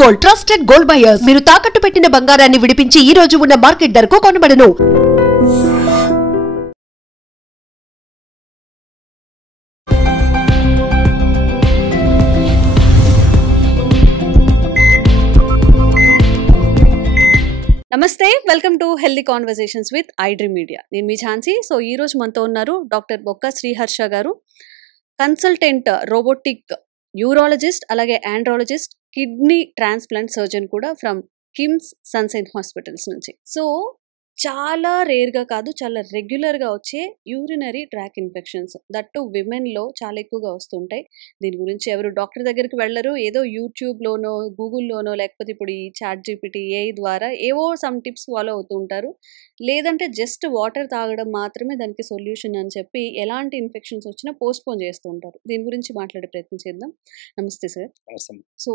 Gold trusted gold buyers. మీరు తాకట్టు పెట్టిన బంగారాన్ని విడిపించి ఈ రోజు ఉన్న మార్కెట్ ధరకు కొనబడును. నమస్తే, welcome to healthy conversations with iDream media. నేను మీ ఝాన్సీ. సో ఈ రోజు మనతో ఉన్నారు డాక్టర్ బొక్క శ్రీహర్ష గారు, కన్సల్టెంట్ రోబోటిక్ యూరాలజిస్ట్, అలాగే ఆండ్రాలజిస్ట్, కిడ్నీ ట్రాన్స్ప్లాంట్ సర్జన్ కూడా ఫ్రమ్ కిమ్స్ సన్షైన్ హాస్పిటల్స్ నుంచి. సో చాలా రేర్గా కాదు, చాలా రెగ్యులర్గా వచ్చే యూరినరీ ట్రాక్ ఇన్ఫెక్షన్స్, దట్టు విమెన్లో చాలా ఎక్కువగా వస్తుంటాయి. దీని గురించి ఎవరు డాక్టర్ దగ్గరికి వెళ్ళరు. ఏదో యూట్యూబ్లోనో గూగుల్లోనో లేకపోతే ఇప్పుడు ఈ చాట్ జీపీటీ ఏఐ ద్వారా ఏవో సమ్ టిప్స్ ఫాలో అవుతూ ఉంటారు. లేదంటే జస్ట్ వాటర్ తాగడం మాత్రమే దానికి సొల్యూషన్ అని చెప్పి ఎలాంటి ఇన్ఫెక్షన్స్ వచ్చినా పోస్ట్పోన్ చేస్తూ ఉంటారు. దీని గురించి మాట్లాడే ప్రయత్నం చేద్దాం. Namaste sir. So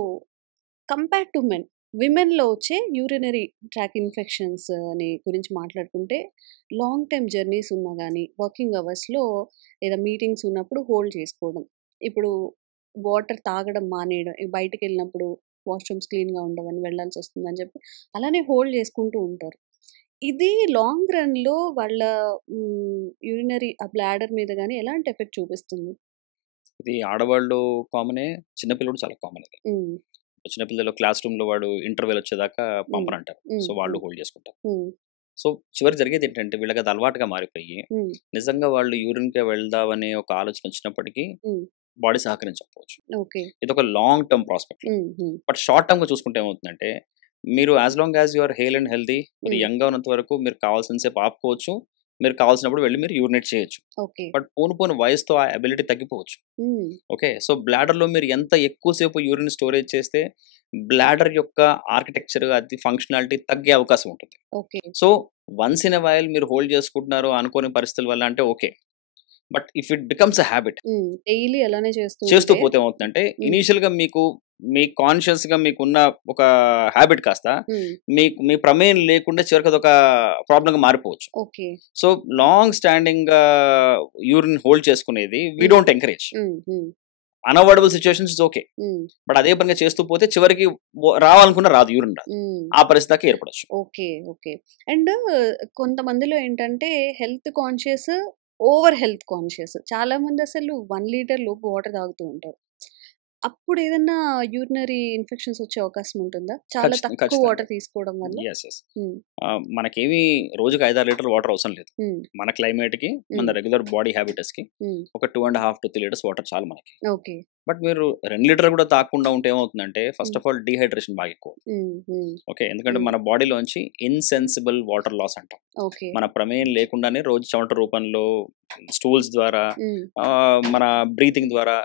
compare to men, విమెన్లో వచ్చే యూరినరీ ట్రాక్ ఇన్ఫెక్షన్స్ అని గురించి మాట్లాడుకుంటే, లాంగ్ టైమ్ జర్నీస్ ఉన్నా కానీ, వర్కింగ్ అవర్స్లో లేదా మీటింగ్స్ ఉన్నప్పుడు హోల్డ్ చేసుకోవడం, ఇప్పుడు వాటర్ తాగడం మానేయడం, బయటకు వెళ్ళినప్పుడు వాష్రూమ్స్ క్లీన్గా ఉండవని వెళ్ళాల్సి వస్తుందని చెప్పి అలానే హోల్డ్ చేసుకుంటూ ఉంటారు. ఇది లాంగ్ రన్లో వాళ్ళ యూరినరీ ఆ బ్లాడర్ మీద కానీ ఎలాంటి ఎఫెక్ట్ చూపిస్తుంది? ఇది ఆడవాళ్ళు కామనే, చిన్నపిల్లలు చాలా కామన్. అది చిన్నపిల్లలు క్లాస్ రూమ్ లో వాడు ఇంటర్వెల్ వచ్చేదాకా పంపనంటారు. సో వాళ్ళు హోల్డ్ చేసుకుంటారు. సో చివరి జరిగేది ఏంటంటే, వీళ్ళకి అది అలవాటుగా మారిపోయి నిజంగా వాళ్ళు యూరిన్ కే వెళ్దామనే ఒక ఆలోచన వచ్చినప్పటికీ బాడీ సహకరించకపోవచ్చు. ఇది ఒక long term prospect. But short term గా చూసుకుంటే ఏమవుతుందంటే, మీరు as long as your hale and healthy, మీరు యంగ్ గా ఉన్నంత వరకు మీరు కావాల్సిన సేపు ఆపుకోవచ్చు, మీరు కావాల్సినప్పుడు వెళ్ళి మీరు యూరినేట్ చేయొచ్చు. బట్ పోను వయసుతో ఆ అబిలిటీ తగ్గిపోవచ్చు. ఓకే, సో బ్లాడర్ లో మీరు ఎంత ఎక్కువసేపు యూరిన్ స్టోరేజ్ చేస్తే బ్లాడర్ యొక్క ఆర్కిటెక్చర్, అది ఫంక్షనాలిటీ తగ్గే అవకాశం ఉంటుంది. So once in a while మీరు హోల్డ్ చేసుకుంటున్నారు అనుకోని పరిస్థితుల వల్ల అంటే okay. But if it becomes a habit, daily అలానే చేస్తూ పోతే ఏమవుతుందంటే, ఇనీషియల్ గా మీకు మీ కాన్షియస్ గా మీకున్న ఒక హ్యాబిట్ కాస్త మీ ప్రమేయం లేకుండా చివరికి అది ఒక ప్రాబ్లం గా మారిపోవచ్చు. So long standing urine hold చేసుకునేది we don't encourage. Unavoidable situations is okay, but అదే పనిగా చేస్తూ పోతే చివరికి రావాలనుకున్న రాదు, యూరిన్ రాదు. ఆ పరిస్థితికి ఏర్పడచ్చు. ఓకే. అండ్ కొంతమందిలో ఏంటంటే health conscious, over health conscious. చాలా మంది అసలు 1 లీటర్ లోపు వాటర్ తాగుతూ ఉంటారు. అప్పుడు ఏదన్నా యూరినరీ ఇన్ఫెక్షన్స్ వచ్చే అవకాశం ఉంటుందా, చాలా తక్కువ వాటర్ తీసుకోవడం వల్ల? మనకేమి రోజుకి 5-6 లీటర్ వాటర్ అవసరం లేదు. మన క్లైమేట్ కి, మన రెగ్యులర్ బాడీ హ్యాబిటస్ కి ఒక 2.5 to 3 లీటర్స్ వాటర్ చాలు మనకి. బట్ మీరు 2 లీటర్ కూడా తాగకుండా ఉంటే ఏమవుతుందంటే, ఫస్ట్ ఆఫ్ ఆల్ డీహైడ్రేషన్ బాగా ఎక్కువ. ఓకే, ఎందుకంటే మన బాడీలోంచి ఇన్సెన్సిబుల్ వాటర్ లాస్ అంటాం. మన ప్రమేయం లేకుండానే రోజు చెమట రూపంలో, స్టూల్స్ ద్వారా, మన బ్రీతింగ్ ద్వారా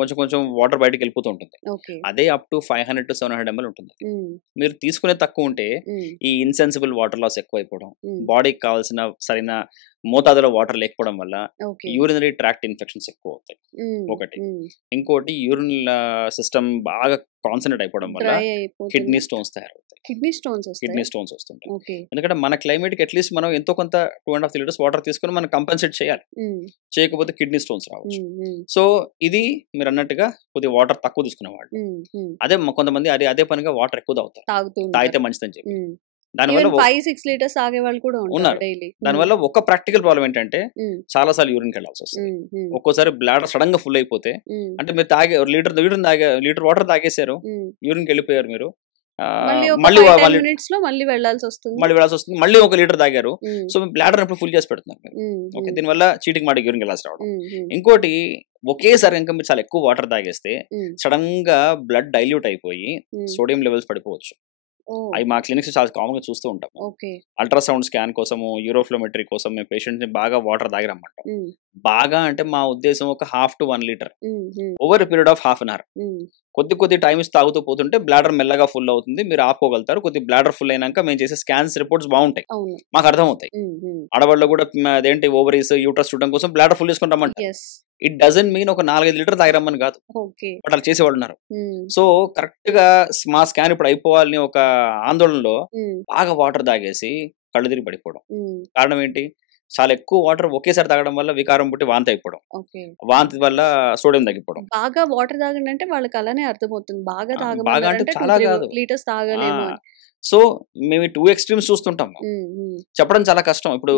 కొంచెం కొంచెం వాటర్ బయటకు వెళ్ళిపోతూ ఉంటుంది. అదే అప్ టు 500 to 700 ml ఉంటుంది. మీరు తీసుకునే తక్కువ ఉంటే ఈ ఇన్సెన్సిబుల్ వాటర్ లాస్ ఎక్కువ అయిపోవడం, బాడీకి కావాల్సిన సరైన మోతాదులో వాటర్ లేకపోవడం వల్ల యూరినరీ ట్రాక్ట్ ఇన్ఫెక్షన్స్ ఎక్కువ అవుతాయి. ఒకటి. ఇంకోటి, యూరిన్ సిస్టమ్ బాగా కాన్సన్ట్రేట్ అయిపోవడం వల్ల కిడ్నీ స్టోన్స్ తయారవుతాయి. కిడ్నీ స్టోన్స్ వస్తుంటాయి. ఎందుకంటే మన క్లైమేట్ కి అట్లీస్ట్ మనం ఎంతో కొంత 2.5 లీటర్స్ వాటర్ తీసుకుని మనం కంపెన్సేట్ చేయాలి. చేయకపోతే కిడ్నీ స్టోన్స్ రావచ్చు. సో ఇది మీరు అన్నట్టుగా కొద్దిగా వాటర్ తక్కువ తీసుకునేవాళ్ళు. అదే కొంతమంది అదే పనిగా వాటర్ ఎక్కువ తాగితే మంచిదని చెప్పి దానివల్ల 5-6 లీటర్స్ తాగే వాళ్ళు కూడా ఉన్నారు. దానివల్ల ఒక ప్రాక్టికల్ ప్రాబ్లం ఏంటంటే, చాలా సార్లు యూరిన్ కి వెళ్ళాల్సి వస్తుంది. ఒక్కోసారి బ్లాడర్ సడన్ గా ఫుల్ అయిపోతే, అంటే మీరు లీటర్ వాటర్ తాగేశారు, యూరిన్ కి వెళ్ళిపోయారు, మీరు మళ్ళీ వెళ్ళాల్సి వస్తుంది, మళ్ళీ 1 లీటర్ తాగారు. సో మీ బ్లాడర్ ఎప్పుడు ఫుల్ చేసి పెడుతున్నారు మీరు. ఓకే, దీనివల్ల చీటింగ్ మాటికి యూరిన్ వెళ్ళాల్సి రావడం. ఇంకోటి, ఒకేసారి ఇంకా మీరు చాలా ఎక్కువ వాటర్ తాగేస్తే సడన్ గా బ్లడ్ డైల్యూట్ అయిపోయి సోడియం లెవెల్స్ పడిపోవచ్చు. అవి మా క్లినిక్స్ చాలా కామన్ గా చూస్తూ ఉంటాం. అల్ట్రాసౌండ్ స్కాన్ కోసము, యూరోఫ్లోమెట్రీ కోసం మేము పేషెంట్ ని బాగా వాటర్ తాగి రమ్మంటాం. బాగా అంటే మా ఉద్దేశం ఒక 1/2 to 1 litre over period of 1/2 hour. కొద్ది టైమ్స్ తాగుతూ పోతుంటే బ్లాడర్ మెల్లగా ఫుల్ అవుతుంది, మీరు ఆపుకోగలుగుతారు. కొద్ది బ్లాడర్ ఫుల్ అయినాక మేము చేసే స్కాన్స్ రిపోర్ట్స్ బాగుంటాయి, మాకు అర్థమవుతాయి. ఆడవాళ్ళు కూడా అదేంటి ఓవరీస్, యూట్రస్ చూడడం కోసం బ్లాడర్ ఫుల్ చేసుకుని రమ్మంటారు. ఇట్ డజంట్ మీన్ ఒక 4-5 లీటర్ తాగిరమ్మని కాదు, బట్ అలా చేసేవాళ్ళు ఉన్నారు. సో కరెక్ట్ గా మా స్కాన్ ఇప్పుడు అయిపోవాలని ఒక ఆందోళనలో బాగా వాటర్ తాగేసి కళ్ళు తిరిగి పడిపోవడం. కారణం ఏంటి? చాలా ఎక్కువ వాటర్ ఒకేసారి తాగడం వల్ల వికారం పుట్టి వాంతి అయిపోవడం, ఓకే. వాంతి వల్ల సోడియం తగ్గిపోవడం. బాగా వాటర్ తాగండి అంటే వాళ్ళకి అలానే అర్థమవుతుంది. బాగా బాగా అంటే తాగమన్నారంటే 2, చాలా 3 కాదు. లీటర్స్ తాగాలేమో అని. సో మేము 2 ఎక్స్ట్రీమ్స్ చూస్తుంటాం. చెప్పడం చాలా కష్టం. ఇప్పుడు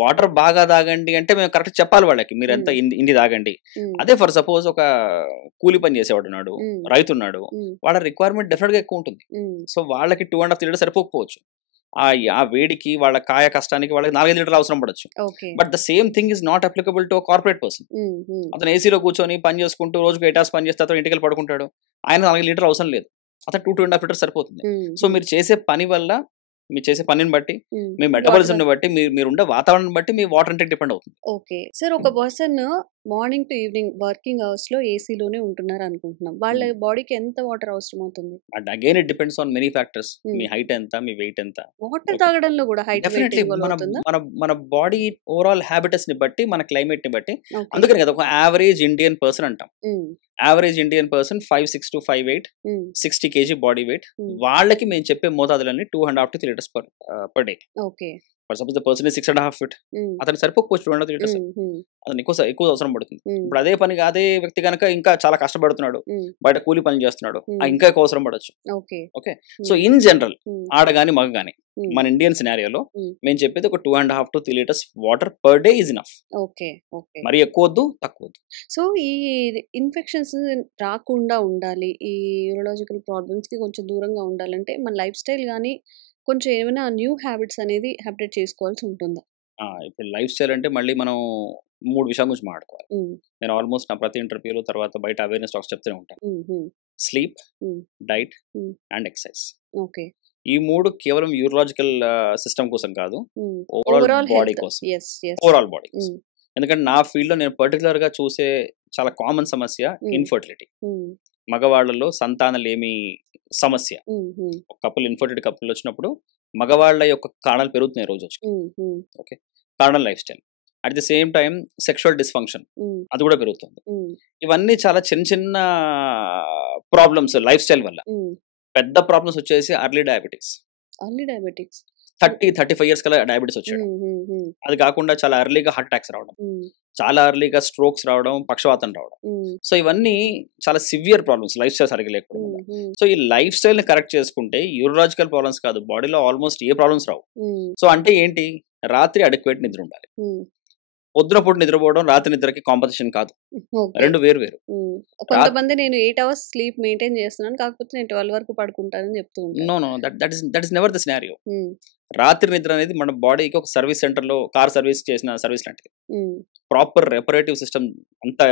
వాటర్ బాగా తాగండి అంటే మేము కరెక్ట్ చెప్పాలి వాళ్ళకి, మీరు ఎంత ఇన్ని తాగండి. అదే ఫర్ సపోజ్ ఒక కూలి పని చేసేవాడు ఉన్నాడు, రైతు ఉన్నాడు, వాళ్ళ రిక్వైర్మెంట్ డెఫినెట్ గా ఎక్కువ ఉంటుంది. సో వాళ్ళకి 2.5 లీటర్ సరిపోకపోవచ్చు. ఆ వేడికి వాళ్ళ కాయ కష్టానికి వాళ్ళకి 4-5 లీటర్లు అవసరం పడచ్చు. But the same thing is not applicable to corporate person. అతను ఏసీలో కూర్చొని పని చేసుకుంటూ రోజుకు 8 hours పని చేస్తే అతను ఇంటికి పడుకుంటాడు, ఆయన 4 లీటర్ అవసరం లేదు, అతను 2-2.5 లీటర్స్ సరిపోతుంది. సో మీరు చేసే పని వల్ల, మీరు చేసే పనిని బట్టి, మీ మెటబాలిజం బట్టి, మీరు ఉండే వాతావరణం బట్టి మీ వాటర్ ఇంటేక్ డిపెండ్ అవుతుంది. ఓకే సార్, ఒక person morning to evening working hours లో ఏసీలోనే ఉంటున్నారు అనుకుంటున్నాం, వాళ్ళ బాడీకి ఎంత వాటర్ అవసరం అవుతుంది? And again it depends on many factors. Me height ఎంత, మీ వెయిట్ ఎంత. వాటర్ తాగడంలో కూడా హైట్ డెఫినెట్లీ మన బాడీ ఓవరాల్ హ్యాబిటస్ ని బట్టి, మన క్లైమేట్ ని బట్టి. అందుకని కదా ఒక యావరేజ్ ఇండియన్ పర్సన్ అంటాం. Average Indian person 5'6" to 5'8", 60 kg body weight. వాళ్ళకి మేము చెప్పే మోతాదులన్నీ 2.5 to 3 liters per day. Okay. For suppose the person 6.5 feet, అతను సరిపోకపోవచ్చు 2.5 liters. అతను ఎక్కువ అవసరం పడుతుంది. ఇప్పుడు అదే పనిగా అదే వ్యక్తి కనుక ఇంకా చాలా కష్టపడుతున్నాడు, బయట కూలి పనులు చేస్తున్నాడు, ఇంకా ఎక్కువ అవసరం పడవచ్చు. ఓకే. సో ఇన్ జనరల్ ఆడగాని మగ గాని మన ఇండియన్ సినారియోలో మేము చెప్పేది ఒక 2.5 to 3 liters water per day is enough. Okay. Okay. మరి ఎక్కువ వద్దు, తక్కువ వద్దు. సో ఈ ఇన్ఫెక్షన్స్ రాకుండా ఉండాలి, ఈ యూరోలాజికల్ ప్రాబ్లమ్స్ కి కొంచెం దూరంగా ఉండాలంటే మన లైఫ్ స్టైల్ కానీ కొంచెం ఏమైనా న్యూ హ్యాబిట్స్ అనేది హ్యాబిట్ చేసుకోవాల్సి ఉంటుందా? ఇప్పుడు లైఫ్ స్టైల్ అంటే మళ్ళీ మనం 3 విషయాల గురించి మాట్లాడుకోవాలి. నేను ఆల్మోస్ట్ నా ప్రతి ఇంటర్వ్యూలో తర్వాత బయట అవేర్నెస్ టాక్స్ చెప్తూనే ఉంటాను. Sleep, diet and exercise. Okay. ఈ 3 కేవలం యూరోలాజికల్ సిస్టమ్ కోసం కాదు, ఓవరాల్ బాడీ కోసం, ఓవరాల్ బాడీ కోసం. ఎందుకంటే నా ఫీల్డ్ లో నేను పర్టికులర్ గా చూసే చాలా కామన్ సమస్య ఇన్ఫర్టిలిటీ. మగవాళ్లలో సంతానలేమి సమస్య. కపుల్ ఇన్ఫర్టిలిటీ కపుల్ వచ్చినప్పుడు మగవాళ్ల యొక్క కారణాలు పెరుగుతున్నాయి రోజు వచ్చి. ఓకే. కారణం life style. At the same time sexual dysfunction అది కూడా పెరుగుతుంది. ఇవన్నీ చాలా చిన్న ప్రాబ్లమ్స్ లైఫ్ స్టైల్ వల్ల. పెద్ద ప్రాబ్లమ్స్ వచ్చేసి అర్లీ డయాబెటిక్స్. 30-35 years కల్లా డయాబెటీస్ వచ్చాడు. అది కాకుండా చాలా ఎర్లీగా హార్ట్ అటాక్స్ రావడం, చాలా ఎర్లీగా స్ట్రోక్స్ రావడం, పక్షవాతం రావడం. సో ఇవన్నీ చాలా సివియర్ ప్రాబ్లమ్స్ లైఫ్ స్టైల్ సరిగ్గా లేకుండా. సో ఈ లైఫ్ స్టైల్ ని కరెక్ట్ చేసుకుంటే యూరోలాజికల్ ప్రాబ్లమ్స్ కాదు, బాడీలో ఆల్మోస్ట్ ఏ ప్రాబ్లమ్స్ రావు. సో అంటే ఏంటి, రాత్రి అడెక్వేట్ నిద్ర ఉండాలి. పొద్దున పూట నిద్రపోవడం రాత్రి నిద్రకి కాంపిటీషన్ కాదు, రెండు వేరు. కొంతమంది నేను 8 hours స్లీప్ మెయింటైన్ చేస్తున్నాను, కాకపోతే నేను 12 వరకు పడుకుంటానని చెప్తూ ఉంటాను. No, that is never the scenario. రాత్రి నిద్ర అనేది మన బాడీకి ఒక సర్వీస్ సెంటర్ లో కార్ సర్వీస్ చేసిన సర్వీస్ లాంటిది. ప్రాపర్ రెపరేటివ్ సిస్టమ్ అంతా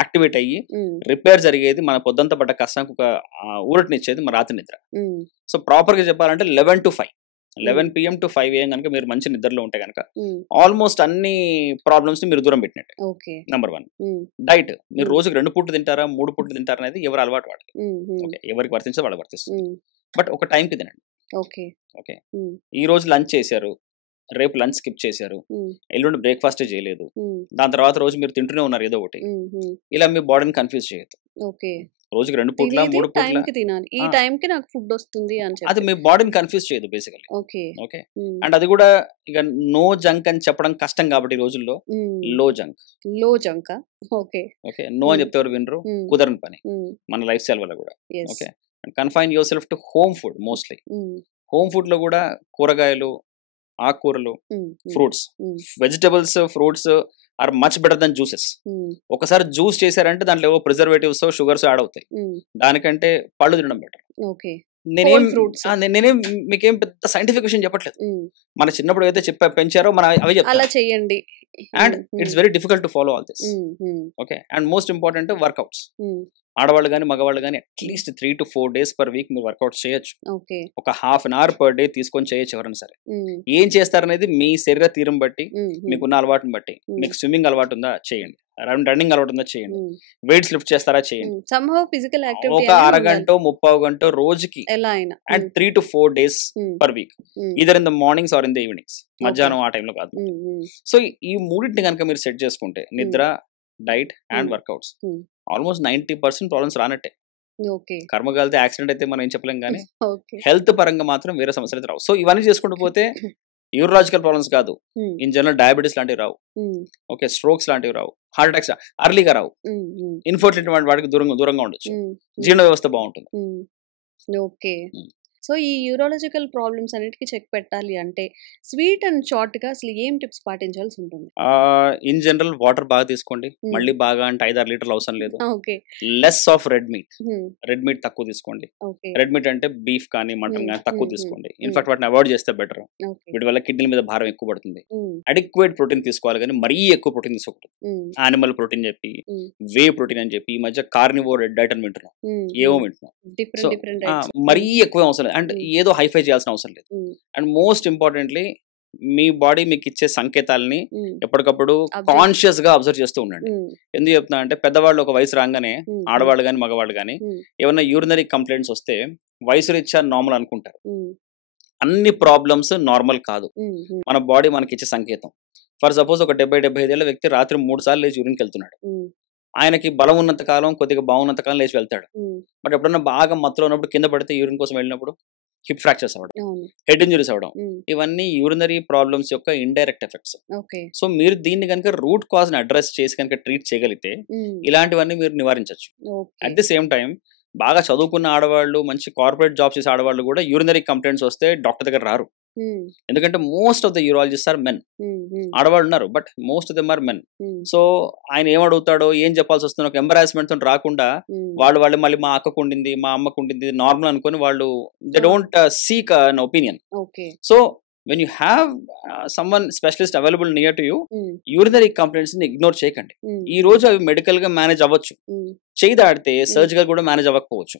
యాక్టివేట్ అయ్యి రిపేర్ జరిగేది, మన పొద్దంతా పడ్డ కష్టానికి ఒక ఊరటనిచ్చేది మన రాత్రి నిద్ర. సో ప్రాపర్ గా చెప్పాలంటే 11 to 5, 11 PM to 5 AM కనుక మీరు మంచి నిద్రలో ఉంటే కనుక ఆల్మోస్ట్ అన్ని ప్రాబ్లమ్స్ ని మీరు దూరం పెట్టినట్టే. నెంబర్ 1. డైట్. మీరు రోజుకి 2 పూటలు తింటారా, 3 పూటలు తింటారా అనేది ఎవరు అలవాటు వాళ్ళకి. ఓకే, ఎవరికి వర్తించదో వాళ్ళకి వర్తిస్తుంది. బట్ ఒక టైంకి తినండి. ఓకే. ఈ రోజు లంచ్ చేశారు, రేపు లంచ్ స్కిప్ చేశారు, ఎల్లుండి బ్రేక్ఫాస్ట్ చేయలేదు, దాని తర్వాత రోజు మీరు తింటూనే ఉన్నారు ఏదో ఒకటి, ఇలా మీ బాడీని కన్ఫ్యూజ్ చేయొద్దు. రోజుకి 2 పూట్ల 3 పూట్ల తినాలి, ఈ టైం కి నాకు ఫుడ్ వస్తుంది అని చెప్పి అది మీ బాడీని కన్ఫ్యూజ్ చేయదు బేసికల్లీ. ఓకే. అండ్ అది కూడా ఇక నో జంక్ అని చెప్పడం కష్టం కాబట్టి ఈ రోజుల్లో లో జంక్. ఓకే. నో అని చెప్తే ఎవరు వినరు, కుదరని పని మన లైఫ్ స్టైల్ వల్ల కూడా. Okay. And confine yourself to home food. Mostly home food లో కూడా కూరగాయలు, ఆకుకూరలు, fruits, vegetables, fruits are much better than juices. ఒకసారి జ్యూస్ చేశారంటే దాంట్లో ఏవో ప్రిజర్వేటివ్స్, షుగర్స్ యాడ్ అవుతాయి. దానికంటే పళ్ళు తినడం బెటర్. నేనేం మీకేం పెద్ద సైంటిఫిక్ విషయం చెప్పట్లేదు. మన చిన్నప్పుడు ఏదైతే పెంచారో మన అవి చెయ్యండి. And it's very difficult to follow all this. Okay. And most important workouts. ఆడవాళ్ళు కానీ మగవాళ్ళు కానీ at least 3 to 4 days per week మీరు వర్కౌట్ చేయొచ్చు. ఒక half an hour per day తీసుకొని చేయొచ్చు ఎవరైనా సరే. ఏం చేస్తారనేది మీ శరీర తీరం బట్టి, మీకున్న అలవాటుని బట్టి. మీకు స్విమ్మింగ్ అలవాటు ఉందా చేయండి, రన్నింగ్ అలవాటు ఉందా చేయండి, వెయిట్స్ లిఫ్ట్ చేస్తారా చేయండి. ఒక అరగంట 30 గంట రోజుకి and 3 to 4 days per week, either in the mornings or in the evenings, మధ్యాహ్నం ఆ టైంలో కాదు. సో ఈ మూడింటిని కనుక మీరు సెట్ చేసుకుంటే నిద్ర, diet and workouts, almost 90% problems రానట్టే. కర్మగాలితే యాక్సిడెంట్ అయితే మనం ఏం చెప్పలేం కానీ హెల్త్ పరంగా మాత్రం వేరే సమస్యలు అయితే రావు. సో ఇవన్నీ చేసుకుంటూ పోతే యూరలాజికల్ ప్రాబ్లమ్స్ కాదు, ఇన్ జనరల్ డయాబెటీస్ లాంటివి రావు, ఓకే, స్ట్రోక్స్ లాంటివి రావు, హార్ట్ అటాక్స్ అర్లీగా రావు, ఇన్ఫర్టిలిటీ వాటికి దూరంగా ఉండొచ్చు, జీర్ణ వ్యవస్థ బాగుంటుంది. ఓకే. సో ఈ యూరాలజికల్ ప్రాబ్లమ్స్ అన్నిటికీ చెక్ పెట్టాలి అంటే స్వీట్ అండ్ షార్ట్ గా అసలు ఏం టిప్స్ పాటించాల్సి ఉంటుంది? ఇన్ జనరల్ వాటర్ బాగా తీసుకోండి, మళ్ళీ బాగా అంటే 5-6 లీటర్లు అవసరం లేదు. లెస్ ఆఫ్ రెడ్ మీట్ తక్కువ తీసుకోండి. రెడ్ మీట్ అంటే బీఫ్ కానీ మటన్ కానీ తక్కువ తీసుకోండి. ఇన్ఫాక్ట్ వాటిని అవాయిడ్ చేస్తే బెటర్. వీటి వల్ల కిడ్నీల మీద భారం ఎక్కువ పడుతుంది. అడిక్వేట్ ప్రోటీన్ తీసుకోవాలి కానీ మరీ ఎక్కువ ప్రోటీన్ తీసుకోకూడదు. యానిమల్ ప్రోటీన్ చెప్పి, వే ప్రోటీన్ అని చెప్పి ఈ మధ్య కార్నివోర్ డైట్ అని వింటున్నాం, ఏమో వింటున్నాం. మరీ ఎక్కువ అవసరం లేదు, అంటే ఏదో హైఫై చేయాల్సిన అవసరం లేదు. And most importantly me body మీకు ఇచ్చే సంకేతాలని ఎప్పటికప్పుడు కాన్షియస్ గా అబ్జర్వ్ చేస్తూ ఉండండి. ఎందుకు చెప్తున్నా అంటే పెద్దవాళ్ళు ఒక వయసు రాగానే ఆడవాళ్ళు కానీ మగవాళ్ళు కానీ ఏమైనా యూరినరీ కంప్లైంట్స్ వస్తే వయసు రీత్యా నార్మల్ అనుకుంటారు. అన్ని ప్రాబ్లమ్స్ నార్మల్ కాదు, మన బాడీ మనకి ఇచ్చే సంకేతం. ఫర్ సపోజ్ ఒక 70-75 ఏళ్ల వ్యక్తి రాత్రి 3 సార్లు లేచి యూరిన్కి వెళ్తున్నాడు. ఆయనకి బలం ఉన్నంత కాలం, కొద్దిగా బాగున్నంత కాలం లేచి వెళ్తాడు. బట్ ఎప్పుడన్నా బాగా మత్తులో ఉన్నప్పుడు కింద పడితే యూరిన్ కోసం వెళ్ళినప్పుడు హిప్ ఫ్రాక్చర్స్ అవ్వడం, హెడ్ ఇంజరీస్ అవ్వడం, ఇవన్నీ యూరినరీ ప్రాబ్లమ్స్ యొక్క ఇండైరెక్ట్ ఎఫెక్ట్స్. సో మీరు దీన్ని కనుక రూట్ కాజ్ ని అడ్రస్ చేసి కనుక ట్రీట్ చేయగలిగితే ఇలాంటివన్నీ మీరు నివారించవచ్చు. అట్ ది సేమ్ టైం బాగా చదువుకున్న ఆడవాళ్ళు, మంచి కార్పొరేట్ జాబ్స్ చేసే ఆడవాళ్ళు కూడా యూరినరీ కంప్లైంట్స్ వస్తే డాక్టర్ దగ్గర రారు. ఎందుకంటే most of the urologist are men. ఆడవాళ్ళు ఉన్నారు but most of them are men. So ఆయన ఏం అడుగుతాడో, ఏం చెప్పాల్సి వస్తుందో ఒక ఎంబరాస్మెంట్ తో రాకుండా వాళ్ళు మళ్ళీ మా అక్కకు ఉండింది, మా అమ్మకు ఉండింది నార్మల్ అనుకుని వాళ్ళు they don't seek an opinion. So when you have someone specialist available near to you, urinary complaints ని ఇగ్నోర్ చేయకండి. ఈ రోజు అవి మెడికల్ గా మేనేజ్ అవ్వచ్చు, చేయి దాడితే సర్జికల్ కూడా మేనేజ్ అవ్వకపోవచ్చు.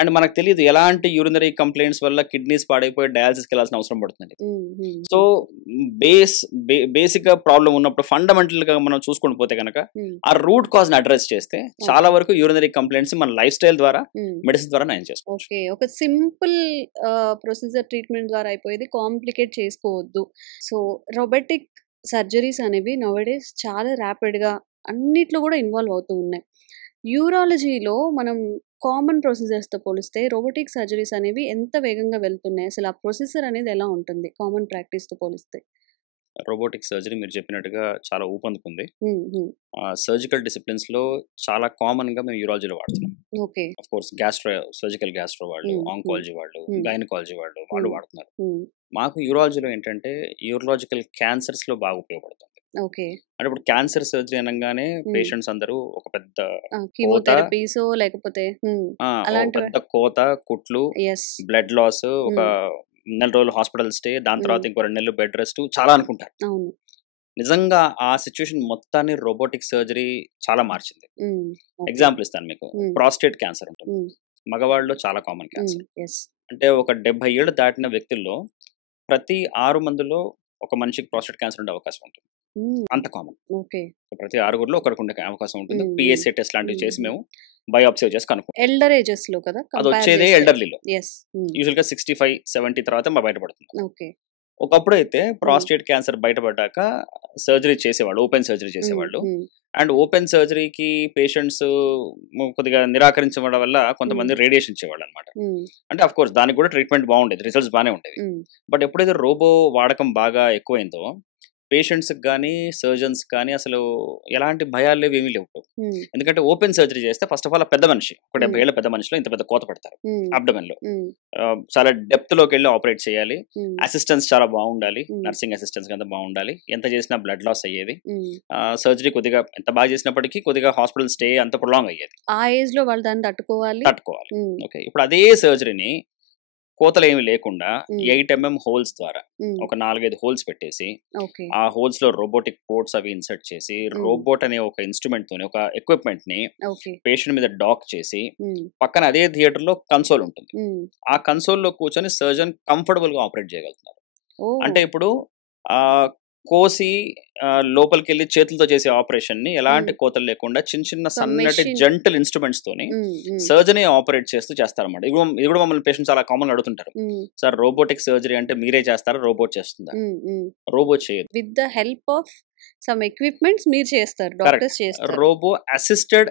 అండ్ మనకు తెలియదు ఎలాంటి యూరినరీ కంప్లైంట్స్ వల్ల కిడ్నీస్ పాడైపోయి డయాలసిస్ కి వెళ్ళాల్సిన అవసరం పడుతుంది. సో బేసిక్ గా ప్రాబ్లం ఉన్నప్పుడు ఫండమెంటల్ గా మనం చూసుకొని పోతే కనుక ఆ రూట్ కాజ్ ని అడ్రస్ చేస్తే చాలా వరకు యూరినరీ కంప్లైంట్స్ మన లైఫ్ స్టైల్ ద్వారా, మెడిసిన్ ద్వారా నయం చేసుకోవచ్చు. ఒక సింపుల్ ప్రొసీజర్ ట్రీట్మెంట్ ద్వారా అయిపోయేది, కాంప్లికేట్ చేసుకోవద్దు. సో రోబోటిక్ సర్జరీస్ అనేవి నౌడేస్ చాలా ర్యాపిడ్గా అన్నిట్లో కూడా ఇన్వాల్వ్ అవుతూ ఉన్నాయి. యూరాలజీలో మనం కామన్ ప్రొసీజర్స్తో పోలిస్తే రోబోటిక్ సర్జరీస్ అనేవి ఎంత వేగంగా వెళ్తున్నాయి? అసలు ఆ ప్రొసీజర్ అనేది ఎలా ఉంటుంది కామన్ ప్రాక్టీస్తో పోలిస్తే? రోబోటిక్ సర్జరీ మీరు చెప్పినట్టుగా చాలా ఊపందుకుంది. సర్జికల్ డిసిప్లిన్స్ లో చాలా కామన్ గా మేము యూరాలజీలో వాడుతున్నాం. ఆఫ్ కోర్స్ సర్జికల్ గ్యాస్ట్రో వాళ్ళు, ఆంకాలజీ వాళ్ళు, గైనకాలజీ వాళ్ళు వాడుతున్నారు. మాకు యూరాలజీలో ఏంటంటే యూరలాజికల్ క్యాన్సర్స్ లో బాగా ఉపయోగపడుతుంది. అంటే ఇప్పుడు క్యాన్సర్ సర్జరీ అనగానే పేషెంట్స్ అందరూ ఒక పెద్ద కోత, కుట్లు, బ్లడ్ లాస్, ఒక నెల రోజులు హాస్పిటల్ స్టే, దాని తర్వాత ఇంకో 2 నెలలు బెడ్ రెస్ట్ చాలా అనుకుంటారు. నిజంగా ఆ సిచ్యువేషన్ మొత్తాన్ని రోబోటిక్ సర్జరీ చాలా మార్చింది. ఎగ్జాంపుల్ ఇస్తాను మీకు. ప్రాస్టేట్ క్యాన్సర్ ఉంటుంది, మగవాళ్ళలో చాలా కామన్ క్యాన్సర్. అంటే ఒక 70 ఏళ్ళు దాటిన వ్యక్తుల్లో ప్రతి 6 మందిలో ఒక మనిషికి ప్రాస్టేట్ క్యాన్సర్ ఉండే అవకాశం ఉంటుంది. అంత కామన్. ప్రతి 6గురిలో ఒకరికి ఉండే అవకాశం ఉంటుంది. పిఎస్ఏ టెస్ట్ లాంటివి చేసి మేము బయోప్సీ చేసి కనుక్కుంటాం. ఎల్డర్ ఏజెస్ లో కదా, అది వచ్చేది ఎల్డర్లీలో. యూజువల్ గా 65-70 తర్వాత మా బయటపడుతుంది. ఒకప్పుడు అయితే ప్రాస్టేట్ క్యాన్సర్ బయటపడ్డాక సర్జరీ చేసేవాళ్ళు, ఓపెన్ సర్జరీ చేసేవాళ్ళు. అండ్ ఓపెన్ సర్జరీకి పేషెంట్స్ కొద్దిగా నిరాకరించడం వల్ల కొంతమంది రేడియేషన్ ఇచ్చేవాళ్ళు అనమాట. అంటే అఫ్ కోర్స్ దానికి కూడా ట్రీట్మెంట్ బాగుండేది, రిజల్ట్స్ బాగానే ఉండేది. బట్ ఎప్పుడైతే రోబో వాడకం బాగా ఎక్కువైందో పేషెంట్స్ కానీ సర్జన్స్ కానీ అసలు ఎలాంటి భయాలు లేవు, ఏమీ లేవు. ఎందుకంటే ఓపెన్ సర్జరీ చేస్తే ఫస్ట్ ఆఫ్ ఆల్ పెద్ద మనిషి, ఒక 70 ఏళ్ల పెద్ద మనిషిలో ఇంత పెద్ద కోత పడతారు అబ్డమెన్ లో. చాలా డెప్త్ లోకి వెళ్ళి ఆపరేట్ చేయాలి. అసిస్టెన్స్ చాలా బాగుండాలి, నర్సింగ్ అసిస్టెన్స్ అంతా బాగుండాలి. ఎంత చేసినా బ్లడ్ లాస్ అయ్యేది. సర్జరీ కొద్దిగా ఎంత బాగా చేసినప్పటికీ కొద్దిగా హాస్పిటల్ స్టే అంత ప్రొలాంగ్ అయ్యేది. ఆ ఏజ్ లో వాళ్ళు దాన్ని తట్టుకోవాలి. ఓకే, ఇప్పుడు అదే సర్జరీని కోతలు ఏమి లేకుండా 8 mm హోల్స్ ద్వారా ఒక 4-5 హోల్స్ పెట్టేసి ఆ హోల్స్ లో రోబోటిక్ పోర్ట్స్ అవి ఇన్సర్ట్ చేసి రోబోట్ అనే ఒక ఇన్స్ట్రుమెంట్ తోని, ఒక ఎక్విప్మెంట్ ని పేషెంట్ మీద డాక్ చేసి పక్కన అదే థియేటర్ లో కన్సోల్ ఉంటుంది. ఆ కన్సోల్ లో కూర్చొని సర్జన్ కంఫర్టబుల్ గా ఆపరేట్ చేయగలుగుతున్నారు. అంటే ఇప్పుడు ఆ కోసి లోపలికి వెళ్ళి చేతులతో చేసే ఆపరేషన్ ని ఎలాంటి కోతలు లేకుండా చిన్న చిన్న సన్నటి జెంటల్ ఇన్స్ట్రుమెంట్స్ తోని సర్జరీ ఆపరేట్ చేస్తూ చేస్తారన్నమాట. ఇది కూడా మమ్మల్ని పేషెంట్స్ చాలా కామన్ అడుగుతుంటారు, సార్ రోబోటిక్ సర్జరీ అంటే మీరే చేస్తారా, రోబోట్ చేస్తుందా? రోబోట్ చేయదు, with the help of some equipments మీరు చేస్తారు, డాక్టర్స్ చేస్తారు. రోబో అసిస్టెడ్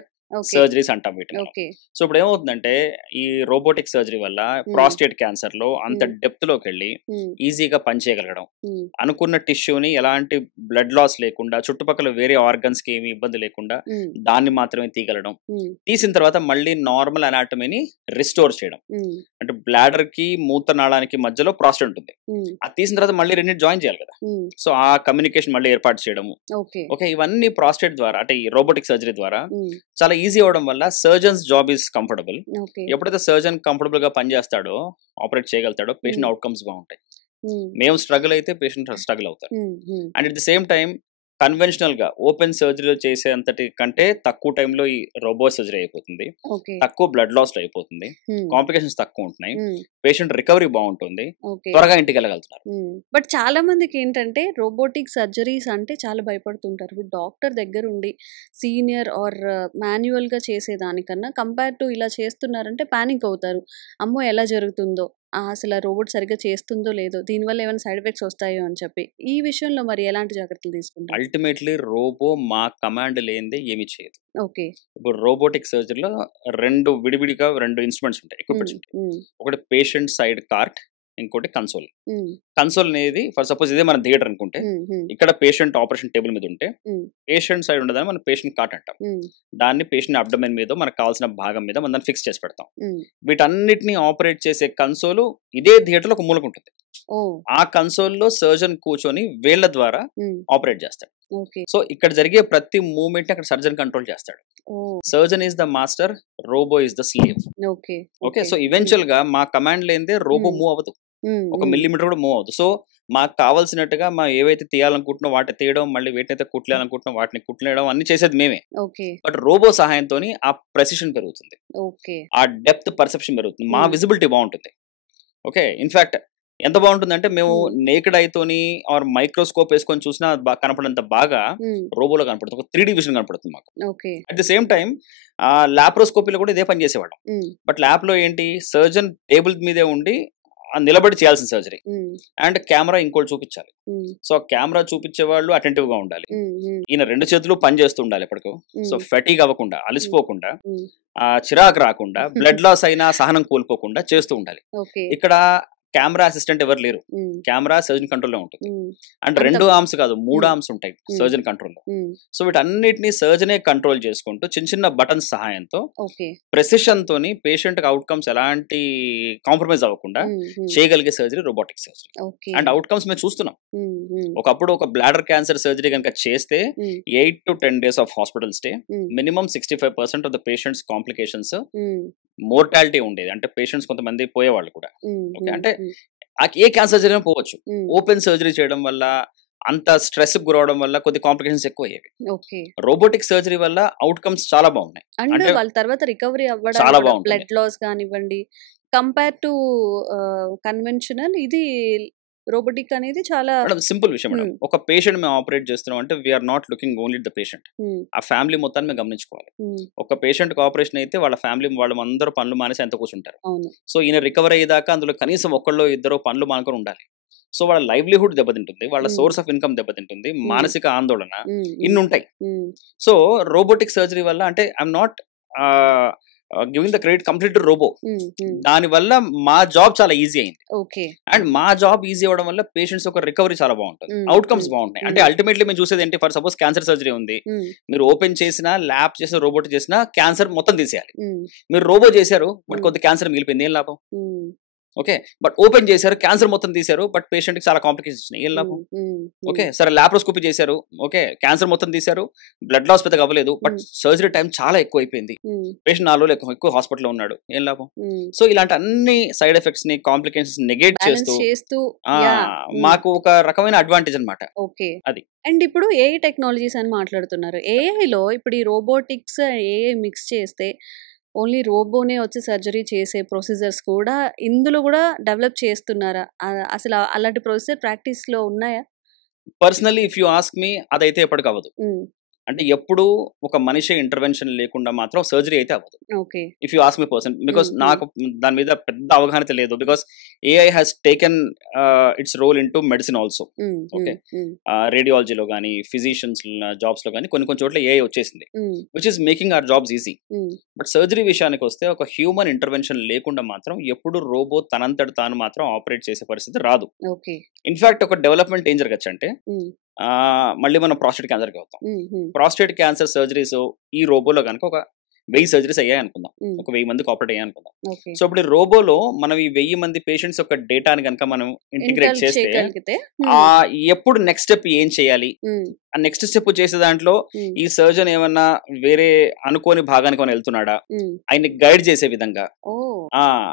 సర్జరీస్ అంటాం వీటిని. సో ఇప్పుడు ఏమవుతుందంటే ఈ రోబోటిక్ సర్జరీ వల్ల ప్రాస్టేట్ క్యాన్సర్ లో అంత డెప్త్ లోకి వెళ్ళి ఈజీగా పని చేయగలగడం, అనుకున్న టిష్యూని ఎలాంటి బ్లడ్ లాస్ లేకుండా, చుట్టుపక్కల వేరే ఆర్గన్స్ కి ఏమి ఇబ్బంది లేకుండా దాన్ని మాత్రమే తీయగలడం, తీసిన తర్వాత మళ్ళీ నార్మల్ అనాటమీని రిస్టోర్ చేయడం. అంటే బ్లాడర్ కి మూత్రనాళానికి మధ్యలో ప్రాస్టేట్ ఉంటుంది, అది తీసిన తర్వాత మళ్ళీ రెండింటి జాయిన్ చేయాలి కదా. సో ఆ కమ్యూనికేషన్ మళ్ళీ ఏర్పాటు చేయడము. ఓకే, ఇవన్నీ ప్రాస్టేట్ ద్వారా అంటే ఈ రోబోటిక్ సర్జరీ ద్వారా చాలా ఈజీ అవడం వల్ల సర్జన్స్ జాబ్ ఈస్ కంఫర్టబుల్. ఎప్పుడైతే సర్జన్ కంఫర్టబుల్ గా పనిచేస్తాడో, ఆపరేట్ చేయగలుగుతాడో, పేషెంట్ అవుట్కమ్స్ బాగుంటాయి. మేము స్ట్రగుల్ అయితే పేషెంట్ స్ట్రగుల్ అవుతారు. And at the same time conventional గా ఓపెన్ సర్జరీలో చేసేంతటి కంటే తక్కువ టైంలో ఈ రోబో సర్జరీ అయిపోతుంది, తక్కువ బ్లడ్ లాస్ అయిపోతుంది, కాంప్లికేషన్స్ తక్కువ ఉంటున్నాయి, పేషెంట్ రికవరీ బాగుంటుంది, త్వరగా ఇంటికి వెళ్ళగలుగుతున్నారు. బట్ చాలా మందికి ఏంటంటే రోబోటిక్ సర్జరీస్ అంటే చాలా భయపడుతుంటారు. ఇప్పుడు డాక్టర్ దగ్గర ఉండి సీనియర్ ఆర్ మాన్యువల్ గా చేసేదానికన్నా కంపేర్ టు ఇలా చేస్తున్నారంటే పానిక్ అవుతారు. అమ్మో ఎలా జరుగుతుందో, అసలు రోబోట్ సరిగ్గా చేస్తుందో లేదో, దీనివల్ల ఏమైనా సైడ్ ఎఫెక్ట్స్ వస్తాయో అని చెప్పి ఈ విషయంలో మరి ఎలాంటి జాగ్రత్తలు తీసుకుంటారు? అల్టిమేట్లీ రోబో మా కమాండ్ లేనిదే ఏమి చేయదు. ఓకే, ఇప్పుడు రోబోటిక్ సర్జరీలో విడివిడిగా రెండు ఇన్స్ట్రుమెంట్స్ ఉంటాయి, ఎక్విప్మెంట్స్ ఉంటాయి. ఒకటి పేషెంట్ సైడ్ కార్ట్, ఇంకోటి కన్సోల్. కన్సోల్ అనేది ఫర్ సపోజ్ ఇదే మన థియేటర్ అనుకుంటే, ఇక్కడ పేషెంట్ ఆపరేషన్ టేబుల్ మీద ఉంటే పేషెంట్ సైడ్ ఉండదని మనం పేషెంట్ కార్ట్ అంటాం. దాన్ని పేషెంట్ అబ్డమెన్ మీద మనకు కావాల్సిన భాగం మీద మనం దాన్ని ఫిక్స్ చేసి పెడతాం. వీటన్నిటిని ఆపరేట్ చేసే కన్సోల్ ఇదే థియేటర్ లో ఒక మూలకు ఉంటుంది. ఆ కన్సోల్ లో సర్జన్ కూర్చొని వేళ్ల ద్వారా ఆపరేట్ చేస్తాడు. సో ఇక్కడ జరిగే ప్రతి మూవ్మెంట్ అక్కడ సర్జన్ కంట్రోల్ చేస్తాడు. Surgeon is the master, robot is the slave. Okay, so eventual గా మా కమాండ్ లేనిదే రోబో మూవ్ అవ్వదు, ఒక మిల్లీమీటర్ కూడా మూవ్ అవ్వదు. సో మాకు కావాల్సినట్టుగా మనం ఏవైతే తీయాలనుకుంటున్నాం వాటిని తీయడం, మళ్ళీ వేటినైతే కుట్లేయాలనుకుంటున్నాం వాటిని కుట్లేయడం అన్ని చేసేది మేమే. బట్ రోబో సహాయంతో ఆ ప్రెసిషన్ పెరుగుతుంది, ఆ డెప్త్ పర్సెప్షన్ పెరుగుతుంది, మా విజిబిలిటీ బాగుంటుంది. ఓకే, ఇన్ఫాక్ట్ ఎంత బాగుంటుందంటే మేము నేకెడ్ ఐతోని ఆర్ మైక్రోస్కోప్ వేసుకొని చూసినా కనపడంత బాగా రోబోలో కనపడుతుంది, ఒక 3D విజన్ కనపడుతుంది మాకు. అట్ ది సేమ్ టైం లాప్రోస్కోపీలో కూడా ఇదే పని చేసేవాళ్ళం. బట్ ల్యాబ్ లో ఏంటి, సర్జన్ టేబుల్ మీదే ఉండి నిలబడి చేయాల్సిన సర్జరీ, అండ్ కెమెరా ఇంకోటి చూపించాలి. సో కెమెరా చూపించే వాళ్ళు అటెంటివ్ గా ఉండాలి, ఈయన 2 చేతులు పని చేస్తూ ఉండాలి ఎప్పటికో. సో ఫెటీగ్ అవ్వకుండా, అలసిపోకుండా, చిరాకు రాకుండా, బ్లడ్ లాస్ అయినా సహనం కోల్పోకుండా చేస్తూ ఉండాలి. ఇక్కడ కెమెరా అసిస్టెంట్ ఎవరు లేరు, కెమెరా సర్జన్ కంట్రోల్ లో ఉంటుంది. అంటే 2 ఆర్మ్స్ కాదు 3 ఆర్మ్స్ ఉంటాయి సర్జన్ కంట్రోల్ లో. సో వీటన్నిటిని సర్జనే కంట్రోల్ చేసుకుంటూ చిన్న చిన్న బటన్స్ సహాయంతో ప్రెసిషన్ తోని పేషెంట్ అవుట్కమ్స్ ఎలాంటి కాంప్రమైజ్ అవ్వకుండా చేయగలిగే surgery robotic surgery. And outcomes మేము చూస్తున్నాం. ఒకప్పుడు ఒక బ్లాడర్ క్యాన్సర్ సర్జరీ కనుక చేస్తే 8 to 10 days of hospital stay, minimum 65% of the patients complications, mortality ఉండేది. అంటే పేషెంట్స్ కొంతమంది పోయేవాళ్ళు కూడా. ఓకే, అంటే ఏ క్యాన్సర్ సర్జరీ పోవచ్చు. ఓపెన్ సర్జరీ చేయడం వల్ల, అంత స్ట్రెస్ గురవడం వల్ల కొద్ది కాంప్లికేషన్స్ ఎక్కువ అయ్యేవి. రోబోటిక్ సర్జరీ వల్ల అవుట్కమ్స్ చాలా బాగున్నాయి. అంటే వాళ్ళ తర్వాత రికవరీ అవ్వడం చాలా బాగుంది. బ్లడ్ లాస్ కానివ్వండి, కంపేర్ టు కన్వెన్షనల్ ఇది రోబోటిక్ అనేది చాలా సింపుల్ విషయం మేడం. ఒక పేషెంట్ మేము ఆపరేట్ చేస్తున్నాం అంటే we're not looking only the patient, ఆ ఫ్యామిలీ మొత్తాన్ని మేము గమనించుకోవాలి. ఒక పేషెంట్ కి ఆపరేషన్ అయితే వాళ్ళ ఫ్యామిలీ వాళ్ళు అందరూ పనులు మానేసి ఎంత కూర్చుంటారు. సో ఈయన రికవర్ అయ్యేదాకా అందులో కనీసం ఒకళ్ళు ఇద్దరు పనులు మానుకొని ఉండాలి. సో వాళ్ళ లైవ్లీహుడ్ దెబ్బతింటుంది, వాళ్ళ సోర్స్ ఆఫ్ ఇన్కమ్ దెబ్బతింటుంది, మానసిక ఆందోళన ఇన్ని ఉంటాయి. సో రోబోటిక్ సర్జరీ వల్ల, అంటే I'm not giving the credit complete to robot, దాని వల్ల మా జాబ్ చాలా ఈజీ అయింది. అండ్ మా జాబ్ ఈజీ అవడం వల్ల పేషెంట్స్ ఒక రికవరీ చాలా బాగుంటుంది, అవుట్కమ్స్ బాగుంటాయి. అంటే అల్టిమేట్లీ మేము చూసేది ఏంటి, ఫర్ సపోజ్ క్యాన్సర్ సర్జరీ ఉంది, మీరు ఓపెన్ చేసినా, ల్యాబ్ చేసిన, రోబోట్ చేసినా క్యాన్సర్ మొత్తం తీసేయాలి. మీరు రోబో చేశారు బట్ కొద్ది క్యాన్సర్ మిగిలిపోయింది, ఏం లాభం? ఓకే, బట్ ఓపెన్ చేశారు, క్యాన్సర్ మొత్తం తీశారు, బట్ పేషెంట్ కి చాలా కాంప్లికేషన్స్ ఉన్నాయి, ఏం లాభం? ఓకే, సరే లాప్రోస్కోపీ చేశారు, ఓకే క్యాన్సర్ మొత్తం తీశారు, బ్లడ్ లాస్ పెద్దగా అవ్వలేదు, బట్ సర్జరీ టైం చాలా ఎక్కువ అయిపోయింది, పేషెంట్ 4 రోజులు ఎక్కువ హాస్పిటల్లో ఉన్నాడు, ఏం లాభం? సో ఇలాంటి అన్ని సైడ్ ఎఫెక్ట్స్ ని, కాంప్లికేషన్స్ నెగెట్ చేస్తూ మాకు ఒక రకమైన అడ్వాంటేజ్ అన్నమాట. అది. అండ్ ఇప్పుడు ఏఐ టెక్నాలజీస్ అని మాట్లాడుతున్నారు. ఏఐలో ఇప్పుడు ఈ రోబోటిక్స్, ఏఐ మిక్స్ చేస్తే ఓన్లీ రోబోనే వచ్చి సర్జరీ చేసే ప్రొసీజర్స్ కూడా ఇందులో కూడా డెవలప్ చేస్తున్నారా? అసలు అలాంటి ప్రొసీజర్ ప్రాక్టీస్ లో ఉన్నాయా? పర్సనలీ ఇఫ్ యూ ఆస్క్ మీ, అదైతే ఎప్పటికవ్వదు. అంటే ఎప్పుడు ఒక మనిషి ఇంటర్వెన్షన్ లేకుండా మాత్రం సర్జరీ అయితే అవ్వదు. Okay. If you ask me person, because నాకు దాని మీద పెద్ద అవగాహన లేదు, because AI has taken its role into medicine also. Okay, రేడియాలజీలో కానీ ఫిజిషియన్స్ జాబ్స్ లో కానీ కొన్ని చోట్ల ఏఐ వచ్చేసింది, which is making our jobs easy. But surgery విషయానికి వస్తే ఒక హ్యూమన్ ఇంటర్వెన్షన్ లేకుండా మాత్రం ఎప్పుడు రోబో తనంతట తాను మాత్రం ఆపరేట్ చేసే పరిస్థితి రాదు. ఇన్ఫాక్ట్ ఒక డెవలప్మెంట్ ఏం జరగచ్చు అంటే, మళ్ళీ మనం ప్రాస్టేట్ క్యాన్సర్కి అవుతాం. ప్రాస్టేట్ క్యాన్సర్ సర్జరీస్ ఈ రోబోలో కనుక ఒక 1000 సర్జరీస్ అయ్యాయి అనుకుందాం, ఒక 1000 మందికి ఆపరేట్ అయ్యాయి అనుకుందాం. సో ఇప్పుడు రోబోలో మనం ఈ 1000 మంది పేషెంట్స్ యొక్క డేటాని కనుక మనం ఇంటిగ్రేట్ చేస్తే ఎప్పుడు నెక్స్ట్ స్టెప్ ఏం చేయాలి, ఆ నెక్స్ట్ స్టెప్ చేసే దాంట్లో ఈ సర్జన్ ఏమన్నా వేరే అనుకోని భాగానికి ఏమైనా వెళ్తున్నాడా, ఆయన్ని గైడ్ చేసే విధంగా,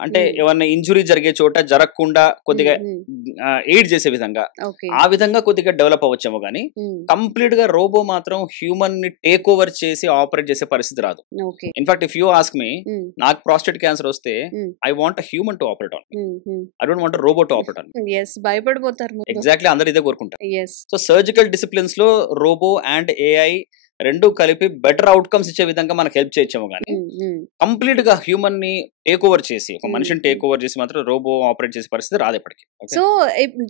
అంటే ఏమన్నా ఇంజురీ జరిగే చోట జరగకుండా కొద్దిగా ఎయిడ్ చేసే విధంగా, ఆ విధంగా కొద్దిగా డెవలప్ అవ్వచ్చేమో కానీ కంప్లీట్ గా రోబో మాత్రం హ్యూమన్ ని టేక్ ఓవర్ చేసి ఆపరేట్ చేసే పరిస్థితి రాదు. In fact if you ask me, నాకు ప్రాస్టేట్ క్యాన్సర్ వస్తే I want a human to operate on, I don't want a robot to operate on. భయపడిపోతారు. ఎగ్జాక్ట్లీ, అందరు ఇదే కోరుకుంటారు. సో సర్జికల్ డిసిప్లిన్స్ లో రోబో అండ్ ఏఐ రెండు కలిపి బెటర్ అవుట్కమ్స్ ఇచ్చే విధంగా మనకు హెల్ప్ చేయొచ్చేమో కానీ కంప్లీట్ గా హ్యూమన్ ని టేక్ ఓవర్ చేసి, ఒక మనిషిని టేక్ ఓవర్ చేసి మాత్రం రోబో ఆపరేట్ చేసే పరిస్థితి రాదు ఎప్పటికీ. సో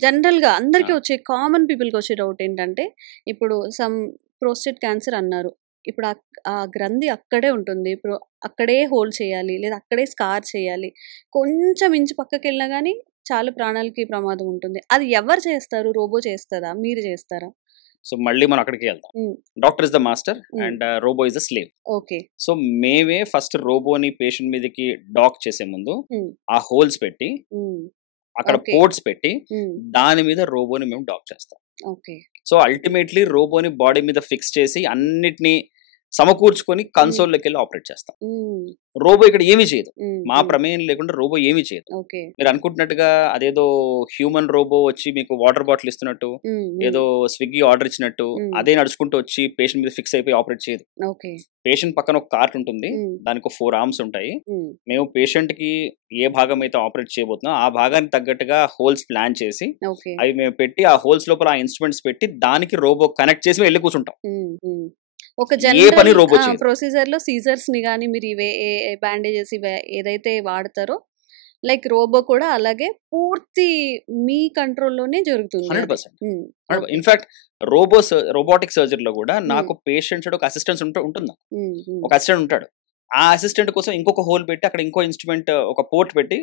జనరల్ గా అందరికి వచ్చే, కామన్ పీపుల్ కి వచ్చే డౌట్ ఏంటంటే, ఇప్పుడు సమ్ ప్రోస్టేట్ క్యాన్సర్ అన్నారు, ఇప్పుడు ఆ గ్రంథి అక్కడే ఉంటుంది, ఇప్పుడు అక్కడే హోల్డ్ చేయాలి లేదా అక్కడే స్కార్ చేయాలి, కొంచెం ఇంచు పక్కకి వెళ్ళినా కానీ చాలా ప్రాణాలకి ప్రమాదం ఉంటుంది. అది ఎవరు చేస్తారు? రోబో చేస్తారా, మీరు చేస్తారా? సో మళ్ళీ మనం అక్కడికి వెళ్తాం. Doctor is the master and robot is the slave. Okay. So మేమే ఫస్ట్ రోబోని పేషెంట్ మీదకి డాక్ చేసే ముందు ఆ హోల్స్ పెట్టి అక్కడ పోర్ట్స్ పెట్టి దాని మీద రోబోని మేము డాక్ చేస్తాం. ఓకే. సో అల్టిమేట్లీ రోబోని బాడీ మీద ఫిక్స్ చేసి అన్నిటినీ సమకూర్చుకొని కన్సోల్లోకి వెళ్ళి ఆపరేట్ చేస్తాం. రోబో ఇక్కడ ఏమీ చేయదు, మా ప్రమేయం లేకుండా రోబో ఏమీ చేయదు. మీరు అనుకుంటున్నట్టుగా అదేదో హ్యూమన్ రోబో వచ్చి మీకు వాటర్ బాటిల్ ఇస్తున్నట్టు, ఏదో స్విగ్గీ ఆర్డర్ ఇచ్చినట్టు అదే నడుచుకుంటూ వచ్చి పేషెంట్ మీద ఫిక్స్ అయిపోయి ఆపరేట్ చేయదు. పేషెంట్ పక్కన ఒక కార్ట్ ఉంటుంది, దానికి 4 ఆర్మ్స్ ఉంటాయి. మేము పేషెంట్ కి ఏ భాగం అయితే ఆపరేట్ చేయబోతున్నాం ఆ భాగానికి తగ్గట్టుగా హోల్స్ ప్లాన్ చేసి అవి మేము పెట్టి ఆ హోల్స్ లోపల ఆ ఇన్స్ట్రుమెంట్స్ పెట్టి దానికి రోబో కనెక్ట్ చేసి వెళ్ళి కూర్చుంటాం. ఒక జనరల్ ప్రొసీజర్ లో సీజర్స్ ని గానీ మీరు ఇవే బ్యాండేజెస్ ఇవే ఏదైతే వాడతారో, లైక్ రోబో కూడా అలాగే పూర్తి మీ కంట్రోల్లోనే జరుగుతుంది. 100%. ఇన్ఫాక్ట్ రోబోటిక్ సర్జరీలో కూడా నాకు పేషెంట్స్ ఒక అసిస్టెంట్ ఉంటుంది, ఒక అసిస్టెంట్ ఉంటాడు. ఆ అసిస్టెంట్ కోసం ఇంకొక హోల్ పెట్టి అక్కడ ఇంకో ఇన్స్ట్రుమెంట్ ఒక పోర్ట్ పెట్టి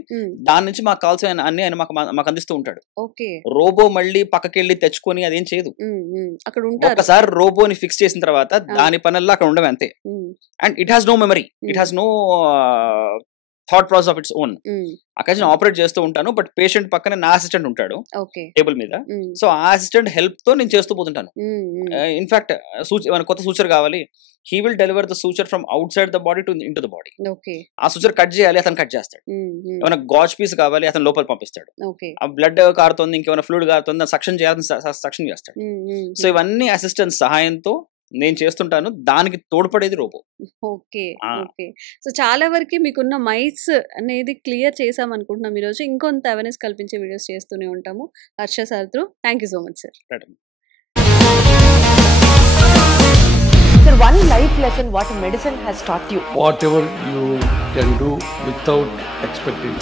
దాని నుంచి మాకు కావాల్సిన అన్ని ఆయన మాకు అందిస్తూ ఉంటాడు. రోబో మళ్ళీ పక్కకెళ్ళి తెచ్చుకొని అదేం చేయదు, అక్కడ ఒకసారి రోబోని ఫిక్స్ చేసిన తర్వాత దాని పనుల్లో అక్కడ ఉండవు అంతే. And it has no memory, it has no thought process of its own. అక్కడ నేను ఆపరేట్ చేస్తూ ఉంటాను, బట్ పేషెంట్ పక్కన నా అసిస్టెంట్ ఉంటాడు టేబుల్ మీద. సో ఆ అసిస్టెంట్ హెల్ప్ తో నేను చేస్తూ పోతుంటాను. ఇన్ఫాక్ట్ కొత్త సూచర్ కావాలి, he will deliver the suture from outside the body to into the body. ఆ సూచర్ కట్ చేయాలి, అతను కట్ చేస్తాడు. ఏమైనా గాజ్ పీస్ కావాలి, అతను లోపల పంపిస్తాడు. ఆ బ్లడ్ కారుతుంది, ఇంకేమైనా ఫ్లూయిడ్ కారుతుంది, సక్షన్ చేయాలని సక్షన్ చేస్తాడు. సో ఇవన్నీ అసిస్టెంట్ సహాయంతో నేను చేస్తుంటాను, దానికి తోడ్పడేది రోబో. ఓకే. సో చాలా వరకు మీకున్న మైట్స్ అనేది క్లియర్ చేసాం అనుకుంటున్నాం ఈరోజు. ఇంకొంత అవేర్నెస్ కల్పించే వీడియోస్ చేస్తూనే ఉంటాము. Harsha sir through. Thank you so much sir. Sir, one life lesson what medicine has taught you. Whatever you can do without expecting.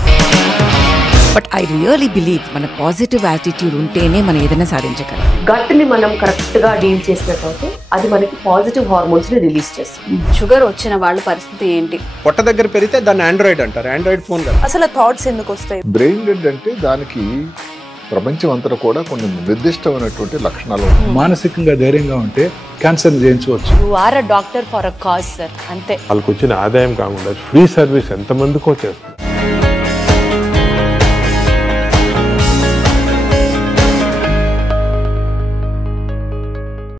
But I really believe మన పాజిటివ్ యాటిట్యూడ్ ఉంటేనే మనం ఏదైనా సాధించగలం. గట్ ని మనం కరెక్ట్ గా డీల్ చేసినట్లయితే అది మనకి పాజిటివ్ హార్మోన్స్ ని రిలీజ్ చేస్తుంది. షుగర్ వచ్చిన వాళ్ళ పరిస్థితి ఏంటి? పొట్ట దగ్గర పెరిగితే దాన్ని ఆండ్రాయిడ్ అంటారు, ఆండ్రాయిడ్ ఫోన్ కదా. అసలు థాట్స్ ఎందుకు వస్తాయి? బ్రెయిన్ డెడ్ అంటే దానికి ప్రపంచం అంతా కూడా కొన్ని నిర్దిష్టమైనటువంటి లక్షణాలు. మానసికంగా ధైర్యంగా ఉంటే క్యాన్సర్ జయించవచ్చు. You are a doctor for a cause, sir. అంతే. వాళ్ళకి వచ్చిన ఆదాయం కాకుండా ఫ్రీ సర్వీస్ ఎంతమందికో చేస్తారు.